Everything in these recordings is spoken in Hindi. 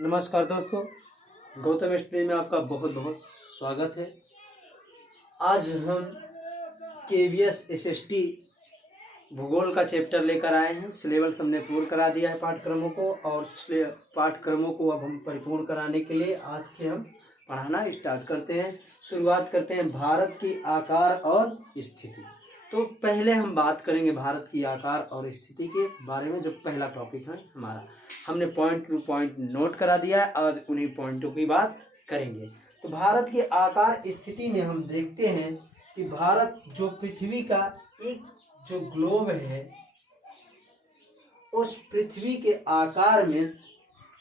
नमस्कार दोस्तों, गौतम स्टडी में आपका बहुत बहुत स्वागत है। आज हम केवीएस एसएसटी भूगोल का चैप्टर लेकर आए हैं। सिलेबस हमने पूर्ण करा दिया है पाठ्यक्रमों को, और पाठ्यक्रमों को अब हम परिपूर्ण कराने के लिए आज से हम पढ़ाना स्टार्ट करते हैं। शुरुआत करते हैं भारत की आकार और स्थिति। तो पहले हम बात करेंगे भारत की आकार और स्थिति के बारे में, जो पहला टॉपिक है हमारा। हमने पॉइंट टू पॉइंट नोट करा दिया है, आज उन्हीं पॉइंटों की बात करेंगे। तो भारत के आकार स्थिति में हम देखते हैं कि भारत जो पृथ्वी का एक जो ग्लोब है, उस पृथ्वी के आकार में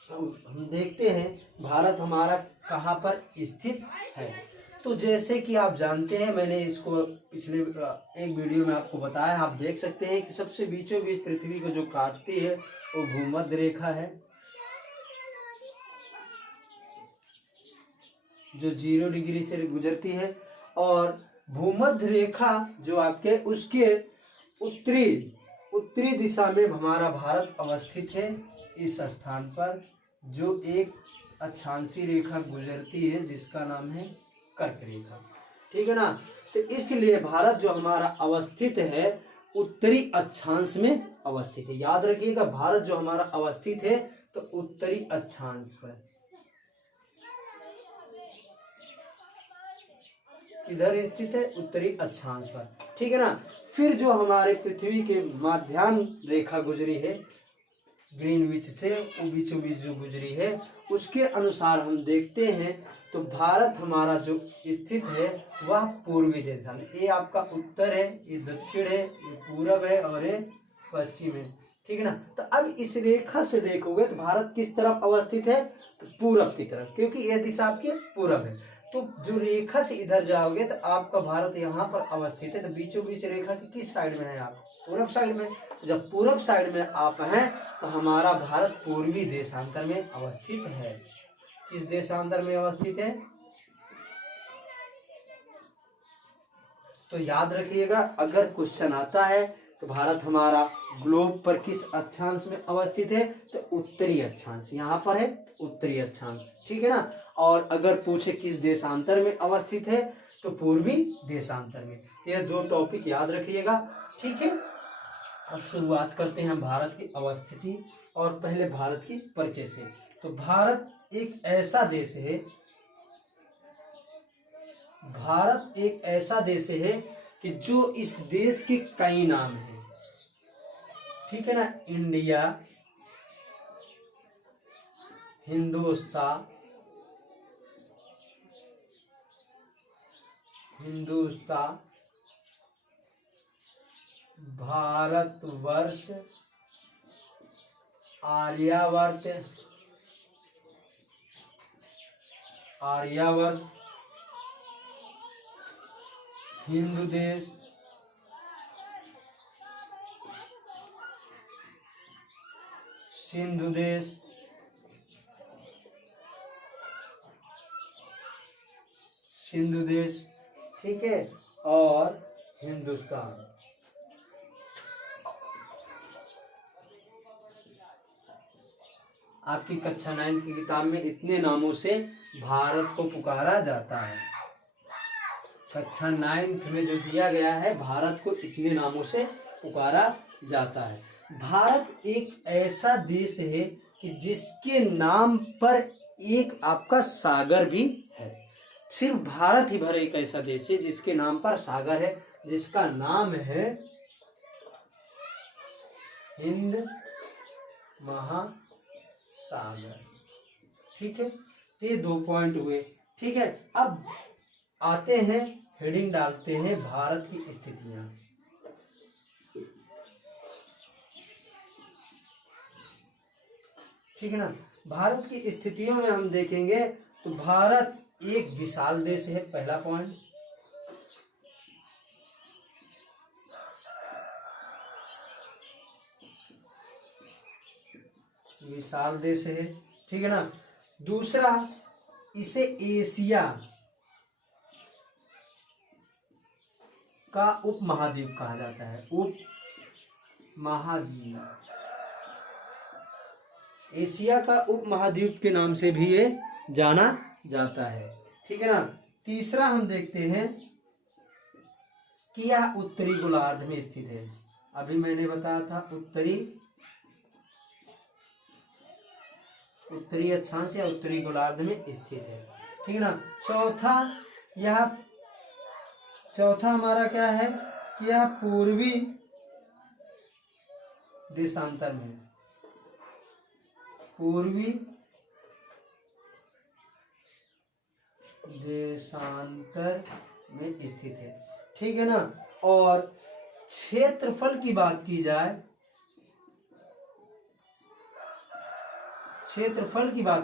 हम देखते हैं भारत हमारा कहाँ पर स्थित है। तो जैसे कि आप जानते हैं, मैंने इसको पिछले एक वीडियो में आपको बताया, आप देख सकते हैं कि सबसे बीचों बीच पृथ्वी को जो काटती है वो भूमध्य रेखा है, जो 0 डिग्री से गुजरती है। और भूमध्य रेखा जो आपके उसके उत्तरी दिशा में हमारा भारत अवस्थित है। इस स्थान पर जो एक अक्षांशीय रेखा गुजरती है जिसका नाम है कर्क रेखा, ठीक है ना। तो इसलिए भारत जो हमारा अवस्थित है उत्तरी अक्षांश में अवस्थित है। याद रखिएगा, भारत जो हमारा अवस्थित है तो उत्तरी अक्षांश पर, इधर स्थित है उत्तरी अक्षांश पर, ठीक है ना। फिर जो हमारे पृथ्वी के माध्यान्ह रेखा गुजरी है ग्रीनविच से, वो बीचों बीच जो गुजरी है, उसके अनुसार हम देखते हैं तो भारत हमारा जो स्थित है वह पूर्वी देशांतर। ये आपका उत्तर है, ये दक्षिण है, ये पूरब है और ये पश्चिम है, ठीक है ना। तो अब इस रेखा से देखोगे तो भारत किस तरफ अवस्थित है, तो पूरब की तरफ, क्योंकि यह दिशा आपकी पूरब है। तो जो रेखा से इधर जाओगे तो आपका भारत यहाँ पर अवस्थित है। तो बीचों बीच रेखा की किस साइड में है आप, पूरब साइड में। जब पूरब साइड में आप हैं तो हमारा भारत पूर्वी देशांतर में अवस्थित है। किस देशांतर में अवस्थित है, तो याद रखिएगा, अगर क्वेश्चन आता है तो भारत हमारा ग्लोब पर किस अक्षांश में अवस्थित है, तो उत्तरी अक्षांश, यहाँ पर है उत्तरी अक्षांश, ठीक है ना। और अगर पूछे किस देशांतर में अवस्थित है, तो पूर्वी देशांतर में। ये दो टॉपिक याद रखिएगा, ठीक है। अब शुरुआत करते हैं भारत की अवस्थिति और पहले भारत की परिचय से। तो भारत एक ऐसा देश है, भारत एक ऐसा देश है कि जो इस देश के कई नाम हैं, ठीक है ना। इंडिया, हिंदुस्तान, भारतवर्ष, आर्यावर्त, हिंदू देश, सिंधु देश, ठीक है, और हिंदुस्तान। आपकी कक्षा 9 की किताब में इतने नामों से भारत को पुकारा जाता है। कक्षा 9 में जो दिया गया है, भारत को इतने नामों से पुकारा जाता है। भारत एक ऐसा देश है कि जिसके नाम पर एक आपका सागर भी है। सिर्फ भारत ही भर एक ऐसा देश है जिसके नाम पर सागर है, जिसका नाम है हिंद महासागर, ठीक है। ये 2 पॉइंट हुए, ठीक है। अब आते हैं, हेडिंग डालते हैं भारत की स्थितियां, ठीक है ना। भारत की स्थितियों में हम देखेंगे तो भारत एक विशाल देश है, पहला पॉइंट। विशाल देश है, ठीक है ना। दूसरा, इसे एशिया का उपमहाद्वीप कहा जाता है, उपमहाद्वीप, एशिया का उपमहाद्वीप के नाम से भी ये जाना जाता है। ठीक है ना। तीसरा हम देखते हैं कि यह उत्तरी गोलार्ध में स्थित है। अभी मैंने बताया था उत्तरी अक्षांश या उत्तरी गोलार्ध में स्थित है। ठीक है ना। चौथा हमारा क्या है कि यह पूर्वी देशांतर में, पूर्वी देशांतर में स्थित है। ठीक है ना। और क्षेत्रफल की बात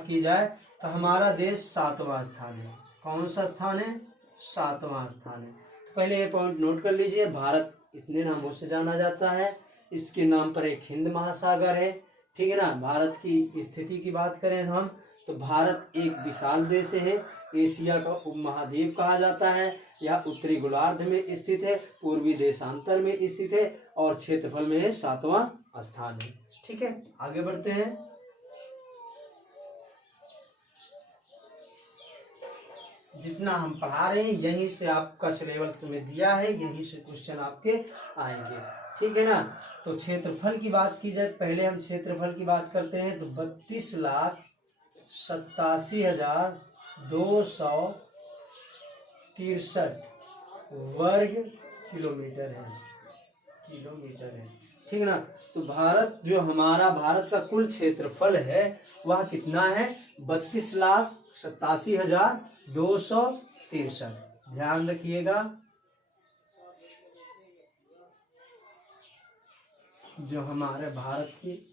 की जाए, तो हमारा देश 7वां स्थान है। कौन सा स्थान है? 7वां स्थान है। पहले ये पॉइंट नोट कर लीजिए, भारत इतने नामों से जाना जाता है। इसके नाम पर एक हिंद महासागर है। ठीक है ना। भारत की स्थिति की बात करें हम, तो भारत एक विशाल देश है। एशिया का उपमहाद्वीप कहा जाता है। यह उत्तरी गोलार्ध में स्थित है, पूर्वी देशांतर में स्थित है और क्षेत्रफल में 7वां स्थान है। ठीक है, आगे बढ़ते हैं। जितना हम पढ़ा रहे हैं यहीं से आपका सिलेबस में दिया है, यहीं से क्वेश्चन आपके आएंगे। ठीक है ना। तो क्षेत्रफल की बात की जाए, पहले हम क्षेत्रफल की बात करते हैं, तो 32,87,263 वर्ग किलोमीटर है। ठीक है ना। तो भारत का कुल क्षेत्रफल है वह कितना है? 32,87,263। ध्यान रखिएगा, जो हमारे भारत की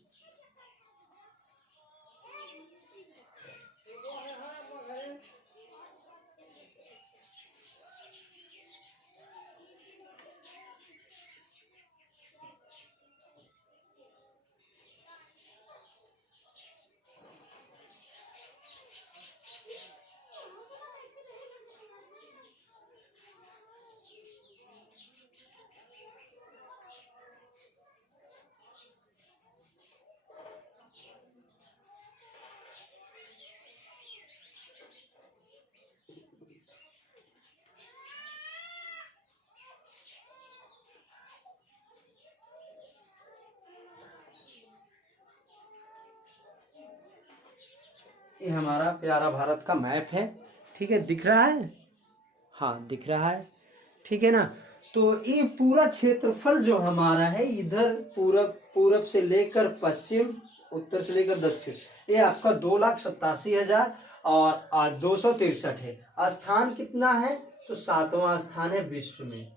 ये हमारा प्यारा भारत का मैप है। ठीक है, दिख रहा है? हाँ, दिख रहा है। ठीक है ना। तो ये पूरा क्षेत्रफल जो हमारा है, इधर पूरब से लेकर पश्चिम, उत्तर से लेकर दक्षिण, ये आपका 2,87,000 और 263 है। स्थान कितना है? तो 7वां स्थान है विश्व में।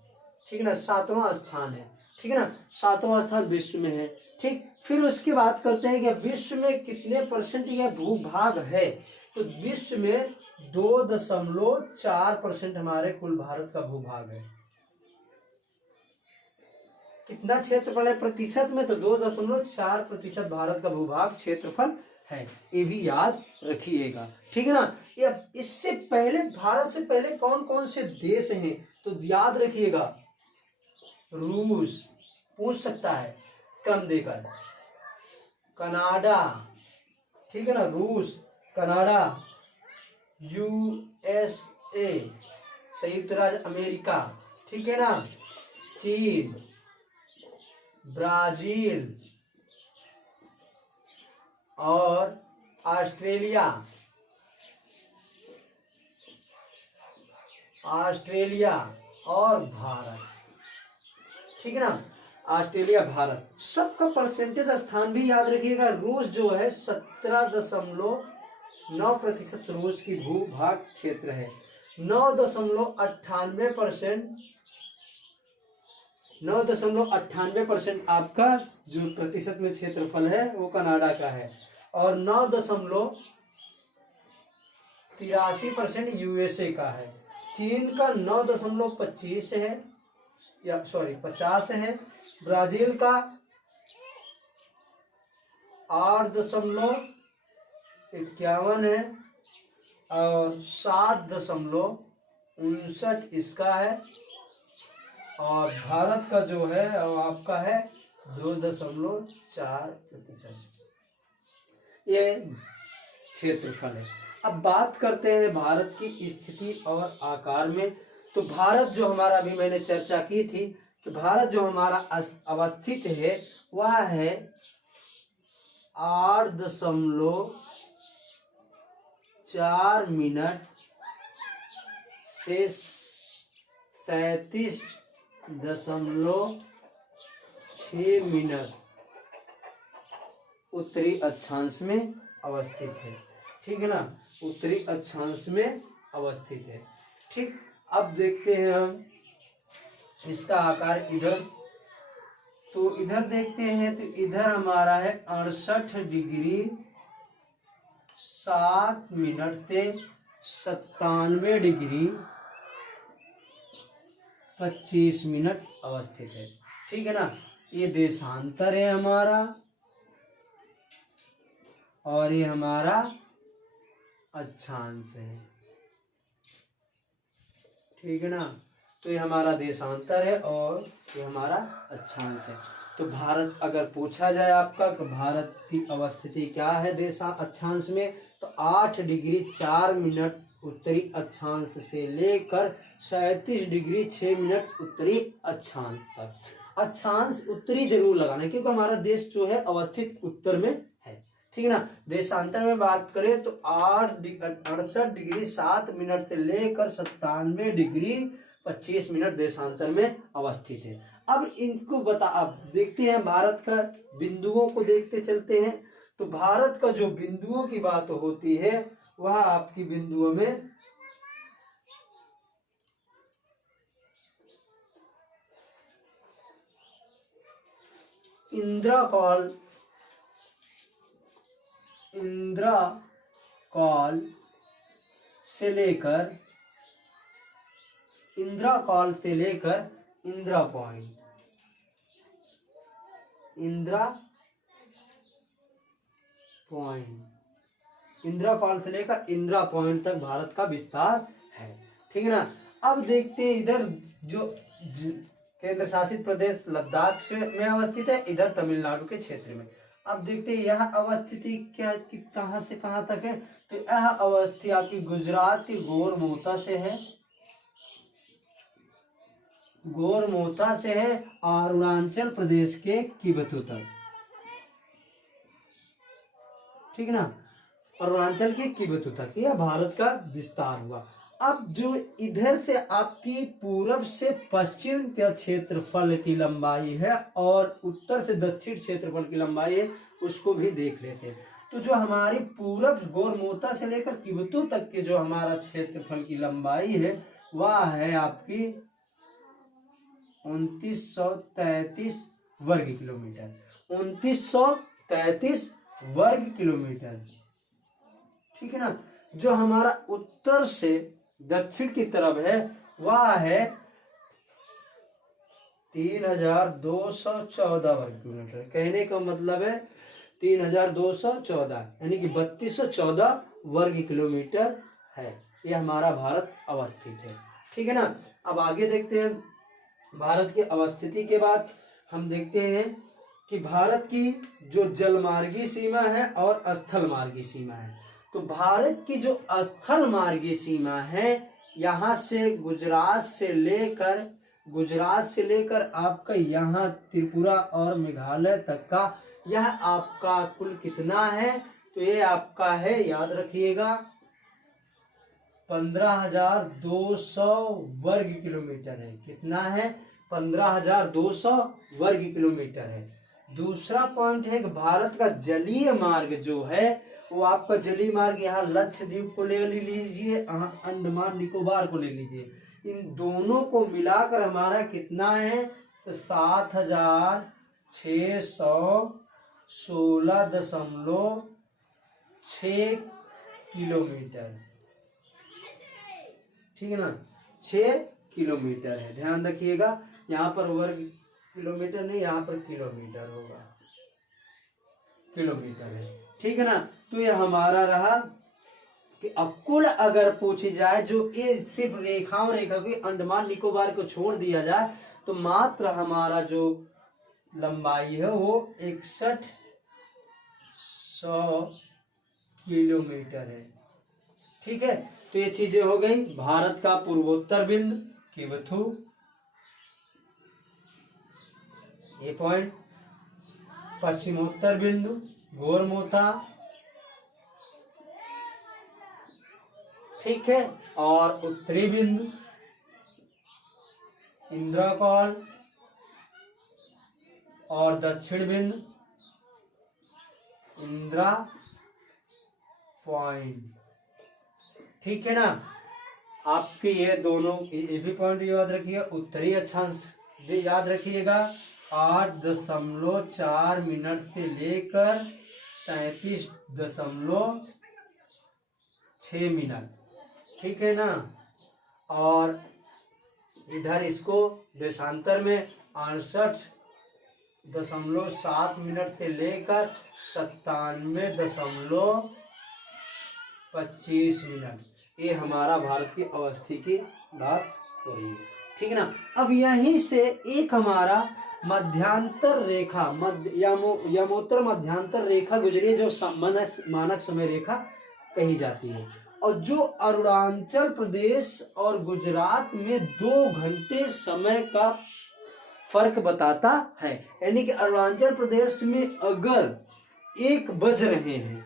ठीक है ना, 7वां स्थान है। ठीक है ना, 7वां स्थान विश्व में है। ठीक, फिर उसकी बात करते हैं कि विश्व में कितने परसेंट यह भूभाग है। तो विश्व में 2.4% हमारे कुल भारत का भूभाग है। कितना क्षेत्रफल है प्रतिशत में? तो 2.4% भारत का भूभाग क्षेत्रफल है। ये भी याद रखिएगा। ठीक है ना। ये इससे पहले, भारत से पहले कौन कौन से देश हैं? तो याद रखिएगा, रूस पूछ सकता है क्रम देकर, कनाडा, ठीक है ना, रूस, कनाडा, यूएसए, संयुक्त राज्य अमेरिका, ठीक है ना, चीन, ब्राजील और ऑस्ट्रेलिया और भारत। ठीक है ना, ऑस्ट्रेलिया, भारत, सबका परसेंटेज स्थान भी याद रखिएगा। रूस जो है 17.9% रूस की भूभाग क्षेत्र है। 9.98% आपका जो प्रतिशत में क्षेत्रफल है वो कनाडा का है और 9.83% यूएसए का है। चीन का 9.25 है, या सॉरी 50 है। ब्राजील का 8.51 है और 7.59 इसका है और भारत का जो है वो आपका है 2.4%। ये क्षेत्रफल है। अब बात करते हैं भारत की स्थिति और आकार में। तो भारत जो हमारा, अभी मैंने चर्चा की थी कि भारत जो हमारा अवस्थित है वह है 8.4 मिनट से 37.6 मिनट उत्तरी अक्षांश में अवस्थित है। ठीक है ना, उत्तरी अक्षांश में अवस्थित है। ठीक, अब देखते हैं हम इसका आकार इधर। तो इधर देखते हैं तो इधर हमारा है 68 डिग्री 7 मिनट से 97 डिग्री 25 मिनट अवस्थित है। ठीक है ना, ये देशांतर है हमारा और ये हमारा अक्षांश है। ठीक है ना, तो ये हमारा देशांतर है और ये हमारा अक्षांश है। तो भारत अगर पूछा जाए आपका तो भारत की अवस्थिति क्या है देशा अक्षांश में, तो 8 डिग्री 4 मिनट उत्तरी अक्षांश से लेकर 37 डिग्री 6 मिनट उत्तरी अक्षांश तक। अक्षांश उत्तरी जरूर लगाना है क्योंकि हमारा देश जो है अवस्थित उत्तर में है। ठीक है ना, देशांतर में बात करें तो 68 डिग्री 7 मिनट से लेकर 97 डिग्री 25 मिनट देशांतर में अवस्थित है। अब इनको अब देखते हैं भारत का बिंदुओं को देखते चलते हैं। तो भारत का जो बिंदुओं की बात होती है वह आपकी बिंदुओं में इंद्रकॉल से लेकर इंदिरा पॉइंट, इंदिरा कॉल से लेकर इंदिरा पॉइंट तक भारत का विस्तार है। ठीक है ना, अब देखते हैं इधर जो केंद्र शासित प्रदेश लद्दाख में अवस्थित है, इधर तमिलनाडु के क्षेत्र में। अब देखते हैं यह अवस्थिति क्या कहां से कहां तक है। तो यह अवस्थिति आपकी गुजरात के गोरमोता से है और अरुणाचल प्रदेश के किबतु तक। ठीक है ना, अरुणाचल के किबतु तक यह भारत का विस्तार हुआ। अब जो इधर से आपकी पूरब से पश्चिम का क्षेत्रफल की लंबाई है और उत्तर से दक्षिण क्षेत्रफल की लंबाई है, उसको भी देख लेते हैं। तो जो हमारी पूरब गोरमोता से लेकर किबतु तक के जो हमारा क्षेत्रफल की लंबाई है वह है आपकी 2933 वर्ग किलोमीटर। 2933 वर्ग किलोमीटर। ठीक है ना, जो हमारा उत्तर से दक्षिण की तरफ है वह है 3214 वर्ग किलोमीटर। कहने का मतलब है 3214 यानी कि 3214 वर्ग किलोमीटर है। यह हमारा भारत अवस्थित है। ठीक है ना, अब आगे देखते हैं भारत की अवस्थिति के बाद हम देखते हैं कि भारत की जो जलमार्गी सीमा है और स्थल मार्गी सीमा है। तो भारत की जो स्थल मार्गी सीमा है यहाँ से गुजरात से लेकर आपका यहाँ त्रिपुरा और मेघालय तक का यह आपका कुल कितना है। तो ये आपका है, याद रखिएगा, 15,200 वर्ग किलोमीटर है। कितना है? 15,200 वर्ग किलोमीटर है। दूसरा पॉइंट है कि भारत का जलीय मार्ग जो है वो आपका जलीय मार्ग यहाँ लक्षद्वीप को ले लीजिए, अंडमान निकोबार को ले लीजिए, इन दोनों को मिलाकर हमारा कितना है? तो 7,616.6 किलोमीटर। ठीक है ना, 6 किलोमीटर है। ध्यान रखिएगा, यहाँ पर वर्ग किलोमीटर नहीं, यहाँ पर किलोमीटर होगा, किलोमीटर है। ठीक है ना, तो ये हमारा रहा कि अब कुल अगर पूछी जाए जो ये सिर्फ रेखा की अंडमान निकोबार को छोड़ दिया जाए तो मात्र हमारा जो लंबाई है वो 6100 किलोमीटर है। ठीक है, तो ये चीजें हो गई। भारत का पूर्वोत्तर बिंदु किवथु, ये पॉइंट। पश्चिमोत्तर बिंदु गोरमोथा, ठीक है, और उत्तरी बिंदु इंद्रकौल, और दक्षिण बिंदु इंदिरा पॉइंट। ठीक है ना, आपके ये दोनों ये भी पॉइंट याद रखिएगा। उत्तरी अक्षांश याद रखिएगा 8.4 मिनट से लेकर 37.6 मिनट। ठीक है ना, और इधर इसको देशांतर में 68.7 मिनट से लेकर 97.25 मिनट। ये हमारा भारत की अवस्थी की बात हो रही है। ठीक है ना, अब यहीं से एक हमारा मध्यांतर रेखा यमोत्तर मध्यांतर रेखा गुजरी है, जो मानक समय रेखा कही जाती है, और जो अरुणाचल प्रदेश और गुजरात में 2 घंटे समय का फर्क बताता है। यानी कि अरुणाचल प्रदेश में अगर 1 बज रहे हैं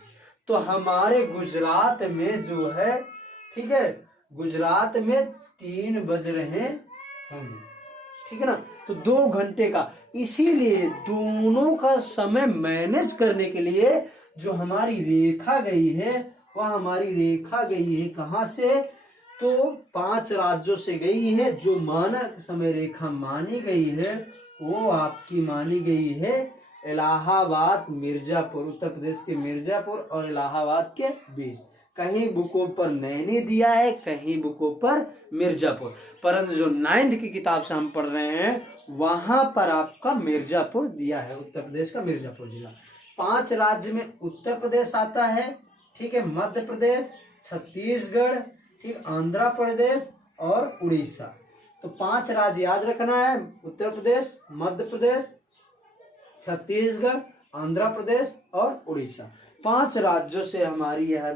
तो हमारे गुजरात में जो है, ठीक है, गुजरात में 3 बज रहे होंगे। ठीक है ना, तो 2 घंटे का, इसीलिए दोनों का समय मैनेज करने के लिए जो हमारी रेखा गई है, वह हमारी रेखा गई है कहां से, तो 5 राज्यों से गई है। जो मानक समय रेखा मानी गई है वो आपकी मानी गई है इलाहाबाद मिर्जापुर, उत्तर प्रदेश के मिर्जापुर और इलाहाबाद के बीच। कहीं बुकों पर नैनी दिया है, कहीं बुकों पर मिर्जापुर, परंतु जो 9th की किताब से हम पढ़ रहे हैं वहां पर आपका मिर्जापुर दिया है, उत्तर प्रदेश का मिर्जापुर जिला। 5 राज्य में उत्तर प्रदेश आता है, ठीक है, मध्य प्रदेश, छत्तीसगढ़, ठीक, आंध्र प्रदेश और उड़ीसा। तो 5 राज्य याद रखना है, उत्तर प्रदेश, मध्य प्रदेश, छत्तीसगढ़, आंध्र प्रदेश और उड़ीसा। 5 राज्यों से हमारी यह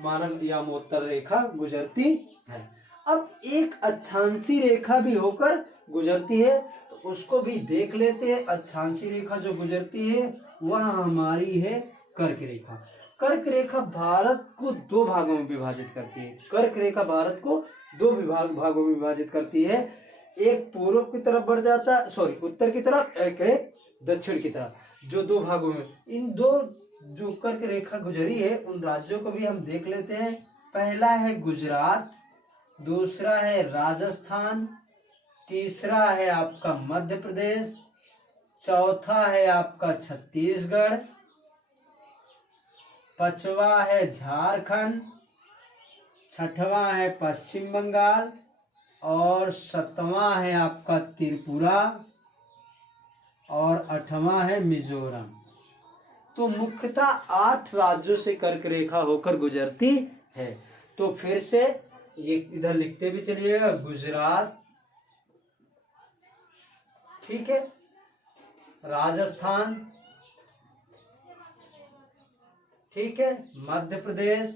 मानक यमोत्तर रेखा गुजरती है। अब एक अक्षांशी रेखा भी होकर गुजरती है, तो उसको भी देख लेते हैं। अक्षांशी रेखा जो गुजरती है वह हमारी है कर्क रेखा। कर्क रेखा भारत को 2 भागों में विभाजित करती है। कर्क रेखा भारत को 2 भागों में विभाजित करती है। एक पूर्व की तरफ बढ़ जाता है, उत्तर की तरफ, एक है दक्षिण की तरफ। जो 2 भागों में, इन 2 जो कर्क रेखा गुजरी है उन राज्यों को भी हम देख लेते हैं। पहला है गुजरात, दूसरा है राजस्थान, तीसरा है आपका मध्य प्रदेश, चौथा है आपका छत्तीसगढ़, 5वां है झारखंड, 6वां है पश्चिम बंगाल और 7वां है आपका त्रिपुरा और 8वां है मिजोरम। तो मुख्यतः 8 राज्यों से कर्क रेखा होकर गुजरती है। तो फिर से ये इधर लिखते भी चलिएगा, गुजरात, ठीक है, राजस्थान, ठीक है, मध्य प्रदेश,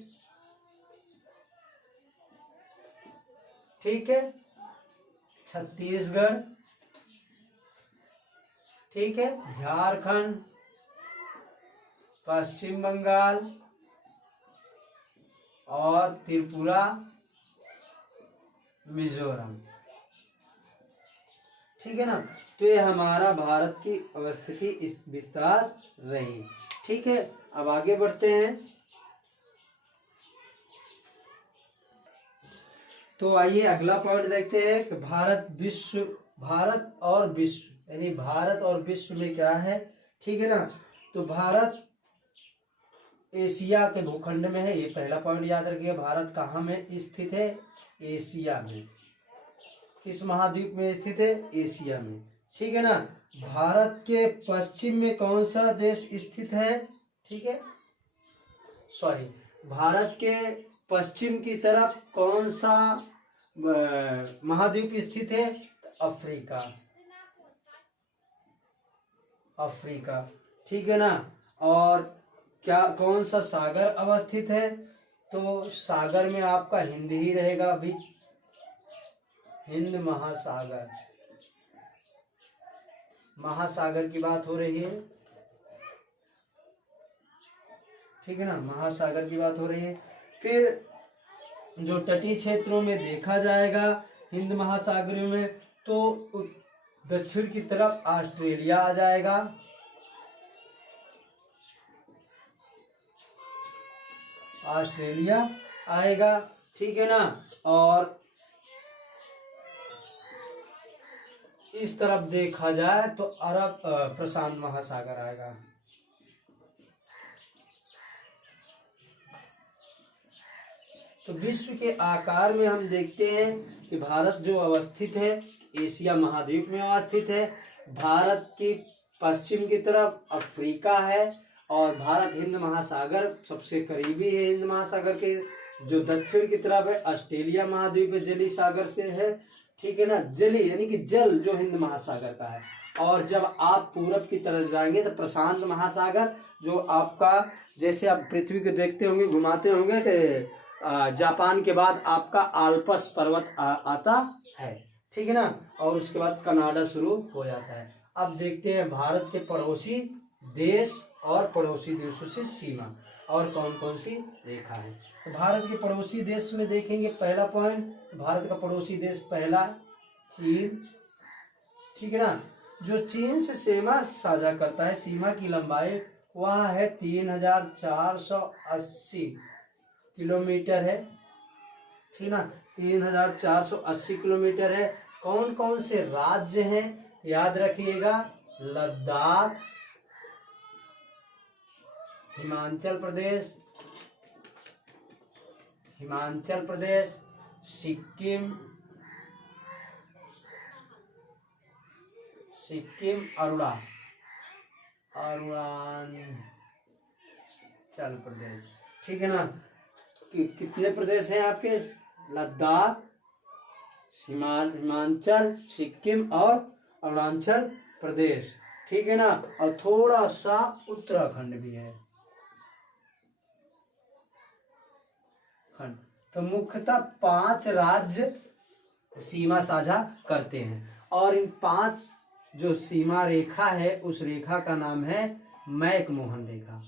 ठीक है, छत्तीसगढ़, ठीक है, झारखंड, पश्चिम बंगाल और त्रिपुरा, मिजोरम। ठीक है ना, तो ये हमारा भारत की अवस्थिति इस विस्तार रही। ठीक है, अब आगे बढ़ते हैं। तो आइए अगला पॉइंट देखते हैं कि भारत और विश्व, यानी भारत और विश्व में क्या है। ठीक है ना, तो भारत एशिया के भूखंड में है, ये पहला पॉइंट याद रखिए। भारत कहाँ में स्थित है, एशिया में। किस महाद्वीप में स्थित है, एशिया में। ठीक है ना, भारत के पश्चिम में कौन सा देश स्थित है, ठीक है, भारत के पश्चिम की तरफ कौन सा महाद्वीप स्थित है, अफ्रीका, अफ्रीका। ठीक है ना, और क्या कौन सा सागर अवस्थित है? तो सागर में आपका हिंद ही रहेगा अभी, हिंद महासागर, महासागर की बात हो रही है, ठीक है ना, महासागर की बात हो रही है। फिर जो तटीय क्षेत्रों में देखा जाएगा हिंद महासागर में, तो दक्षिण की तरफ ऑस्ट्रेलिया आ जाएगा, ऑस्ट्रेलिया आएगा, ठीक है ना। और इस तरफ देखा जाए तो अरब प्रशांत महासागर आएगा। तो विश्व के आकार में हम देखते हैं कि भारत जो अवस्थित है एशिया महाद्वीप में अवस्थित है। भारत की पश्चिम की तरफ अफ्रीका है और भारत हिंद महासागर सबसे करीबी है हिंद महासागर के। जो दक्षिण की तरफ है ऑस्ट्रेलिया महाद्वीप जलीय सागर से है, ठीक है ना, जलीय यानी कि जल जो हिंद महासागर का है। और जब आप पूरब की तरफ जाएंगे तो प्रशांत महासागर जो आपका, जैसे आप पृथ्वी को देखते होंगे घुमाते होंगे तो जापान के बाद आपका आल्पस पर्वत आता है, ठीक है ना, और उसके बाद कनाडा शुरू हो जाता है। अब देखते हैं भारत के पड़ोसी देश और पड़ोसी देशों से सीमा और कौन कौन सी रेखा है। तो भारत के पड़ोसी देश में देखेंगे पहला पॉइंट, भारत का पड़ोसी देश पहला चीन, ठीक है ना, जो चीन से सीमा साझा करता है, सीमा की लंबाई वह है 3480 किलोमीटर है, ठीक ना, 3480 किलोमीटर है। कौन कौन से राज्य हैं याद रखिएगा, लद्दाख, हिमाचल प्रदेश, सिक्किम, अरुणाचल प्रदेश, ठीक है ना। कितने प्रदेश हैं आपके, लद्दाख, हिमाचल, सिक्किम और अरुणाचल प्रदेश, ठीक है ना, और थोड़ा सा उत्तराखंड भी है। तो मुख्यतः 5 राज्य सीमा साझा करते हैं और इन 5 जो सीमा रेखा है उस रेखा का नाम है मैकमोहन रेखा।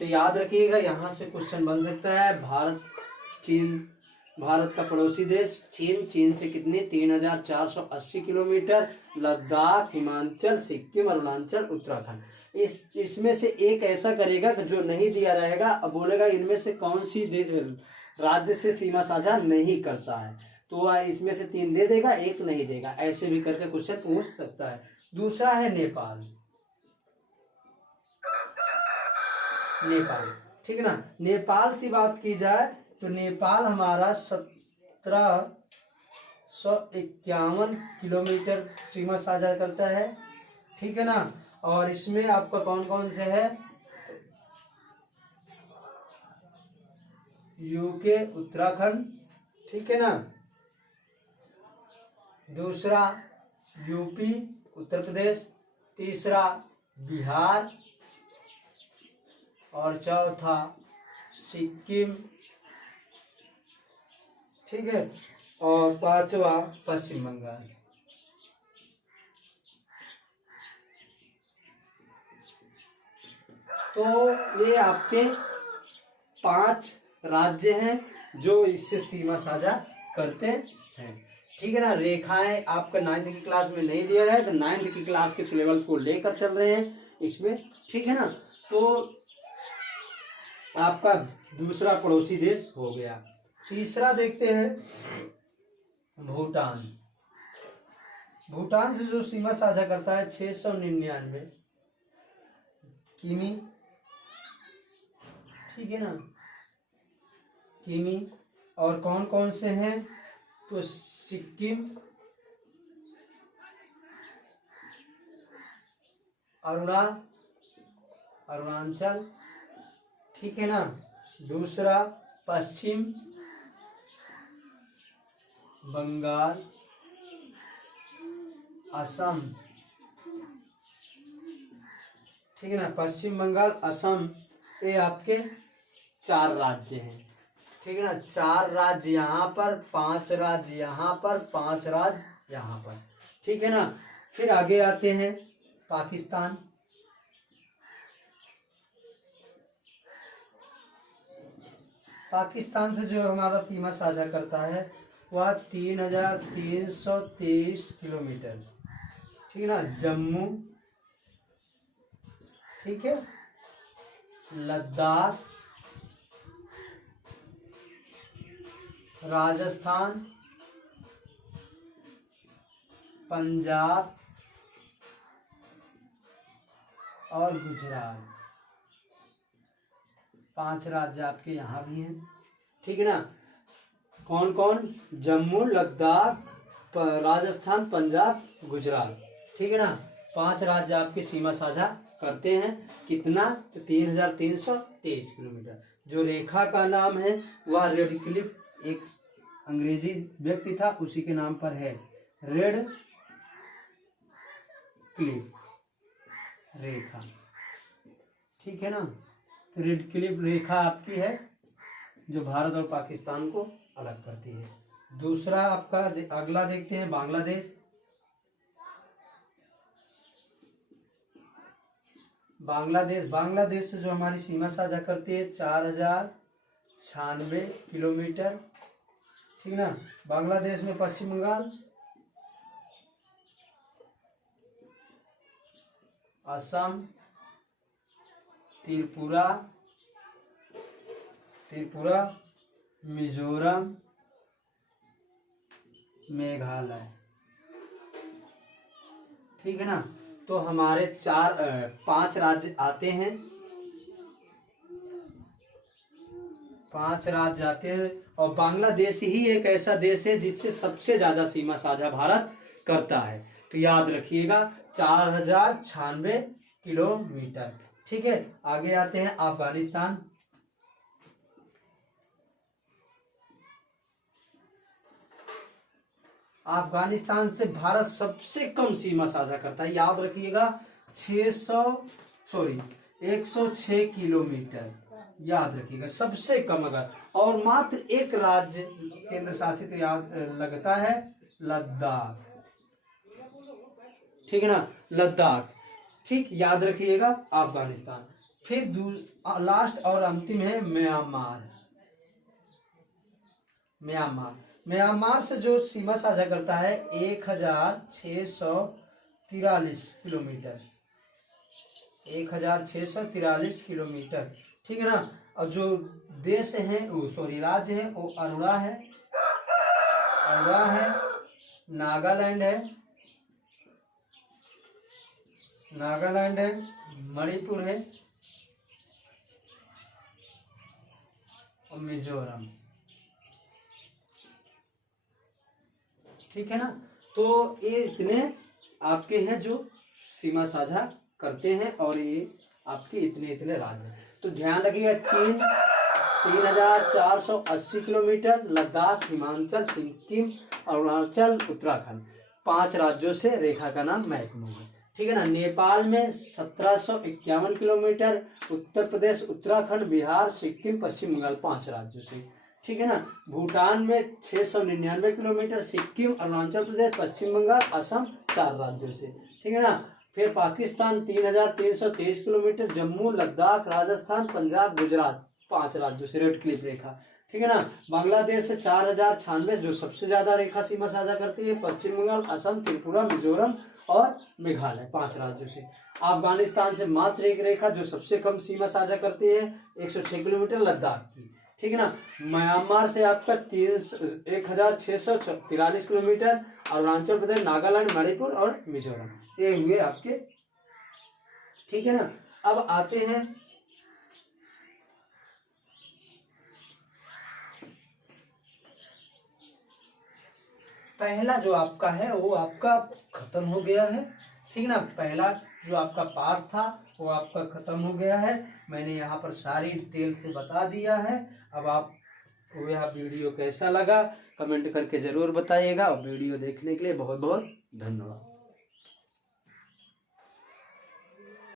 तो याद रखिएगा यहां से क्वेश्चन बन सकता है। भारत का पड़ोसी देश चीन से कितने 3480 किलोमीटर, लद्दाख, हिमाचल, सिक्किम, अरुणाचल, उत्तराखंड। इसमें से एक ऐसा करेगा कि जो नहीं दिया रहेगा, अब बोलेगा इनमें से कौन सी राज्य से सीमा साझा नहीं करता है, तो इसमें से 3 दे देगा, एक नहीं देगा, ऐसे भी करके क्वेश्चन पूछ सकता है। दूसरा है नेपाल, ठीक है ना। नेपाल की बात की जाए तो नेपाल हमारा 1751 किलोमीटर सीमा साझा करता है, ठीक है ना। और इसमें आपका कौन कौन से है, यूके, उत्तराखंड, ठीक है ना, दूसरा यूपी उत्तर प्रदेश, तीसरा बिहार और चौथा सिक्किम, ठीक है, और 5वां पश्चिम बंगाल। तो ये आपके 5 राज्य हैं जो इससे सीमा साझा करते हैं, ठीक है ना। रेखाएं आपका 9th की क्लास में नहीं दिया गया है, तो 9th की क्लास के सिलेबस को लेकर चल रहे हैं इसमें, ठीक है ना। तो आपका दूसरा पड़ोसी देश हो गया। तीसरा देखते हैं भूटान से जो सीमा साझा करता है 699 किमी, ठीक है ना, किमी। और कौन कौन से हैं, तो सिक्किम, अरुणाचल, ठीक है ना, दूसरा पश्चिम बंगाल, असम, ठीक है ना, पश्चिम बंगाल, असम, ये आपके 4 राज्य हैं, ठीक है ना। 4 राज्य यहाँ पर, 5 राज्य यहाँ पर, 5 राज्य यहाँ पर, ठीक है ना। फिर आगे आते हैं पाकिस्तान। पाकिस्तान से जो हमारा सीमा साझा करता है वह 3323 किलोमीटर, ठीक है ना। जम्मू, ठीक है, लद्दाख, राजस्थान, पंजाब और गुजरात, 5 राज्य आपके यहाँ भी हैं, ठीक है ना। कौन कौन? जम्मू, लद्दाख, राजस्थान, पंजाब, गुजरात, ठीक है ना। 5 राज्य आपकी सीमा साझा करते हैं। कितना? 3323 किलोमीटर। जो रेखा का नाम है वह रेड क्लिफ, एक अंग्रेजी व्यक्ति था, उसी के नाम पर है, रेड क्लिफ रेखा, ठीक है ना। रेड क्लिफ रेखा आपकी है जो भारत और पाकिस्तान को अलग करती है। दूसरा आपका अगला देखते हैं बांग्लादेश। बांग्लादेश से जो हमारी सीमा साझा करती है 4096 किलोमीटर, ठीक ना। बांग्लादेश में पश्चिम बंगाल, असम, त्रिपुरा, मिजोरम, मेघालय, ठीक है ना। तो हमारे 5 राज्य आते हैं, 5 राज्य आते हैं। और बांग्लादेश ही एक ऐसा देश है जिससे सबसे ज्यादा सीमा साझा भारत करता है। तो याद रखिएगा 4096 किलोमीटर, ठीक है। आगे आते हैं अफगानिस्तान। अफगानिस्तान से भारत सबसे कम सीमा साझा करता है, याद रखिएगा 106 किलोमीटर, याद रखिएगा सबसे कम। अगर और मात्र एक राज्य केंद्र शासित याद लगता है, लद्दाख, ठीक है ना, लद्दाख, ठीक, याद रखिएगा अफगानिस्तान। फिर लास्ट और अंतिम है म्यांमार से जो सीमा साझा करता है 1643 किलोमीटर, 1643 किलोमीटर, ठीक है ना। और जो देश है राज्य है वो अरुणा है, नागालैंड है, मणिपुर है और मिजोरम, ठीक है ना। तो ये इतने आपके हैं जो सीमा साझा करते हैं और ये आपके इतने राज्य हैं। तो ध्यान रखिएगा चीन 3480 किलोमीटर, लद्दाख, हिमाचल, सिक्किम, अरुणाचल, उत्तराखंड, 5 राज्यों से रेखा का नाम मैकमो है, ठीक है ना। नेपाल में 1751 किलोमीटर, उत्तर प्रदेश, उत्तराखंड, बिहार, सिक्किम, पश्चिम बंगाल, 5 राज्यों से, ठीक है ना। भूटान में 699 किलोमीटर, सिक्किम, अरुणाचल प्रदेश, पश्चिम बंगाल, असम, 4 राज्यों से, ठीक है ना। फिर पाकिस्तान 3323 किलोमीटर, जम्मू, लद्दाख, राजस्थान, पंजाब, गुजरात, 5 राज्यों से रेड क्लिफ रेखा, ठीक है ना। बांग्लादेश से 4096 जो सबसे ज्यादा रेखा सीमा साझा करती है, पश्चिम बंगाल, असम, त्रिपुरा, मिजोरम और मेघालय, 5 राज्यों से। अफगानिस्तान से मात्र एक रेखा जो सबसे कम सीमा साझा करती है 106 किलोमीटर, लद्दाख की, ठीक है ना। म्यांमार से आपका 1643 किलोमीटर, अरुणाचल प्रदेश, नागालैंड, मणिपुर और मिजोरम, ये हुए आपके, ठीक है ना। अब आते हैं पहला जो आपका है वो आपका खत्म हो गया है, ठीक है ना। पहला जो आपका पार्ट था वो आपका खत्म हो गया है, मैंने यहाँ पर सारी डिटेल से बता दिया है। अब आपको यह वीडियो कैसा लगा कमेंट करके ज़रूर बताइएगा और वीडियो देखने के लिए बहुत बहुत धन्यवाद।